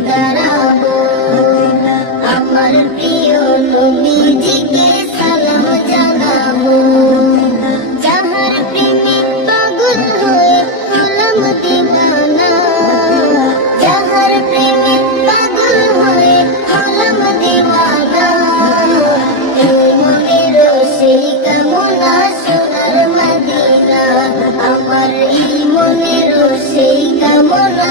দাঁড়াবো আমার প্রিয় নবীজিকে সালাম জানাব যাহার প্রেমে পাগল হয়ে হলাম দিবানা যাহার প্রেমে পাগল হয়ে হলাম দিবানা এই মনের সেই কামনা সোনার মদিনা আমার এই মনের সেই কামনা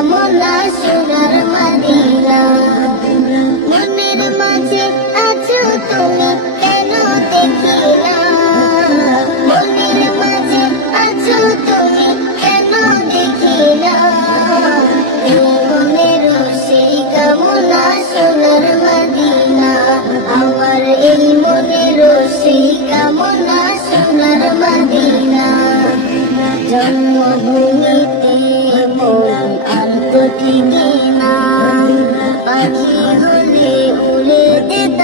কামনা সোনার মদিনা। মনের মাঝে আছো তুমি কেন দেখি না মনের মাঝে আছো তুমি কেন দেখি না মনের সেই কামনা সোনার মদিনা। আমার এই মনের সেই কামনা সোনার মদিনা। জন্মভূমিতে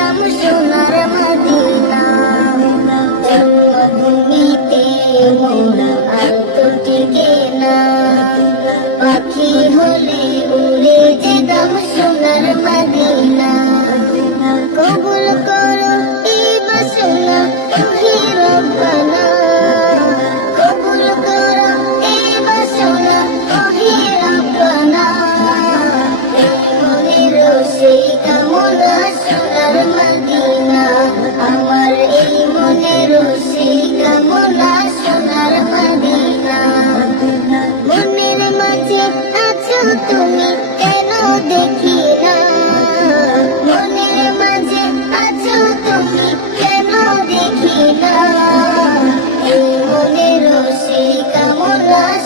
সোনার মদিনা Bye.